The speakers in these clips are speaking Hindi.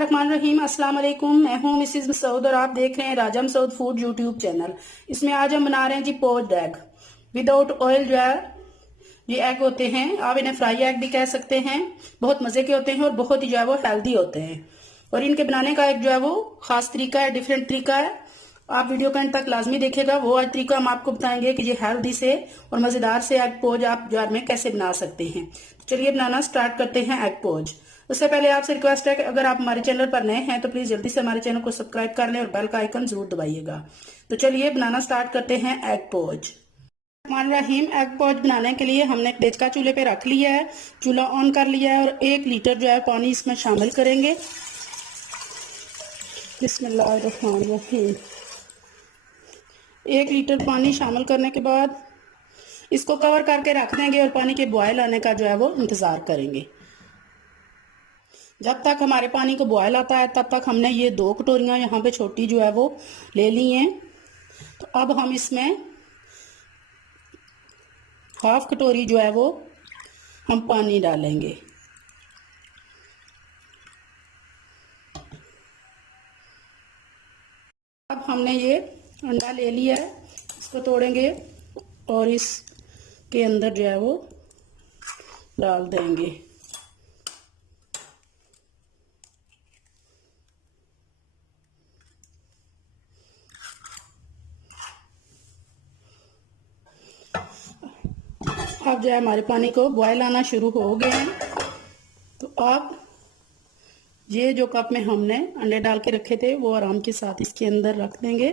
बिस्मिल्लाहिर्रहमानिर्रहीम। अस्सलाम वालेकुम। मैं हूं मिसिज मसूद और आप देख रहे हैं राजा मसूद फूड यूट्यूब चैनल। इसमें आज हम बना रहे हैं जी पोच्ड एग विदाउट ऑयल। जो है ये एग होते हैं, आप इन्हें फ्राई एग भी कह सकते हैं। बहुत मजे के होते हैं और बहुत ही जो है वो हेल्दी होते हैं। और इनके बनाने का एक जो है वो खास तरीका है, डिफरेंट तरीका है। आप वीडियो का एंड तक लाजमी देखेगा। वो आज तरीका हम आपको बताएंगे कि ये हेल्दी से और मजेदार से एग पोच आप जार में कैसे बना सकते हैं। तो चलिए बनाना स्टार्ट करते हैं एग पोच। उससे पहले आपसे रिक्वेस्ट है कि अगर आप हमारे चैनल पर नए हैं तो प्लीज जल्दी से हमारे चैनल को सब्सक्राइब कर लें और बेल का आइकन जरूर दबाइएगा। तो चलिए बनाना स्टार्ट करते हैं एग पोच। रहीम एग पोच बनाने के लिए हमने एक डेचका चूल्हे पे रख लिया है, चूल्हा ऑन कर लिया है और 1 लीटर जो है पानी इसमें शामिल करेंगे। बिस्मिल्लाहिर्रहमानिर्रहीम। 1 लीटर पानी शामिल करने के बाद इसको कवर करके रख देंगे और पानी के बॉयल आने का जो है वो इंतजार करेंगे। जब तक हमारे पानी को बॉयल आता है तब तक हमने ये 2 कटोरियां यहाँ पे छोटी जो है वो ले ली हैं। तो अब हम इसमें 1/2 कटोरी जो है वो हम पानी डालेंगे। अब हमने ये अंडा ले लिया है, इसको तोड़ेंगे और इसके अंदर जो है वो डाल देंगे। अब जो है हमारे पानी को बॉयल आना शुरू हो गए हैं। तो आप ये जो कप में हमने अंडे डाल के रखे थे वो आराम के साथ इसके अंदर रख देंगे।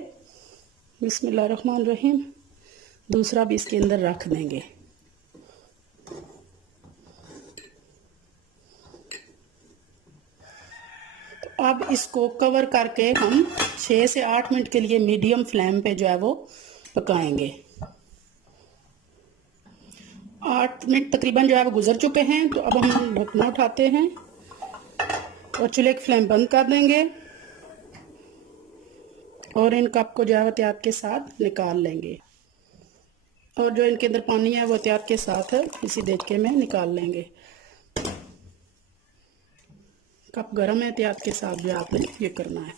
बिस्मिल्लाहिर्रहमानिर्रहीम। दूसरा भी इसके अंदर रख देंगे। तो अब इसको कवर करके हम 6 से 8 मिनट के लिए मीडियम फ्लेम पे जो है वो पकाएंगे। 8 मिनट तकरीबन जो है वो गुजर चुके हैं। तो अब हम ढक्कना उठाते हैं और चूल्हे की फ्लेम बंद कर देंगे और इन कप को जो है एहतियात के साथ निकाल लेंगे और जो इनके अंदर पानी है वो एहतियात के साथ इसी देचके में निकाल लेंगे। कप गर्म है, एहतियात के साथ जो आपने ये करना है।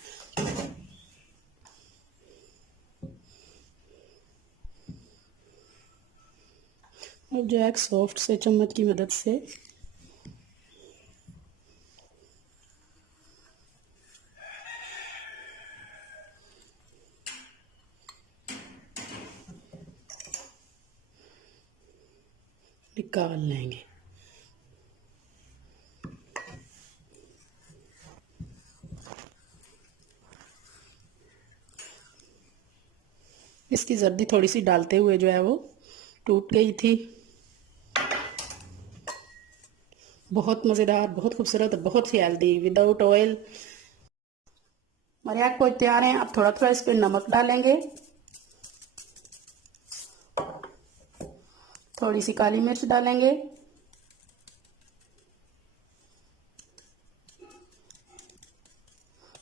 अब जो है सॉफ्ट से चम्मच की मदद से निकाल लेंगे। इसकी जर्दी थोड़ी सी डालते हुए जो है वो टूट गई थी। बहुत मजेदार, बहुत खूबसूरत, बहुत ही हेल्दी विदाउट ऑयल हमारे एग पोच तैयार हैं। अब थोड़ा थोड़ा इस पे नमक डालेंगे, थोड़ी सी काली मिर्च डालेंगे,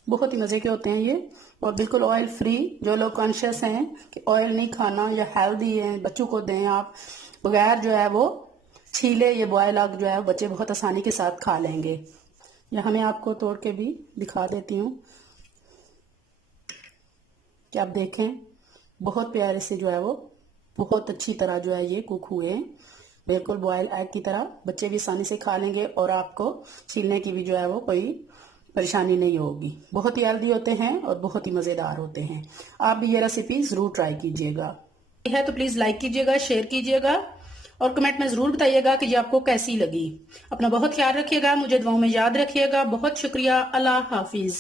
बहुत ही मजे के होते हैं ये और बिल्कुल ऑयल फ्री। जो लोग कॉन्शियस हैं कि ऑयल नहीं खाना या हेल्दी है, बच्चों को दें आप बगैर जो है वो छीले ये बॉयल एग जो है बच्चे बहुत आसानी के साथ खा लेंगे। यहाँ मैं आपको तोड़ के भी दिखा देती हूँ कि आप देखें बहुत प्यारे से जो है वो बहुत अच्छी तरह जो है ये कुक हुए हैं। बिल्कुल बॉयल एग की तरह बच्चे भी आसानी से खा लेंगे और आपको छीलने की भी जो है वो कोई परेशानी नहीं होगी। बहुत ही हेल्दी होते हैं और बहुत ही मजेदार होते हैं। आप भी ये रेसिपी जरूर ट्राई कीजिएगा। है तो प्लीज लाइक कीजिएगा, शेयर कीजिएगा और कमेंट में जरूर बताइएगा कि ये आपको कैसी लगी। अपना बहुत ख्याल रखिएगा, मुझे दुआओं में याद रखिएगा। बहुत शुक्रिया। अल्लाह हाफिज।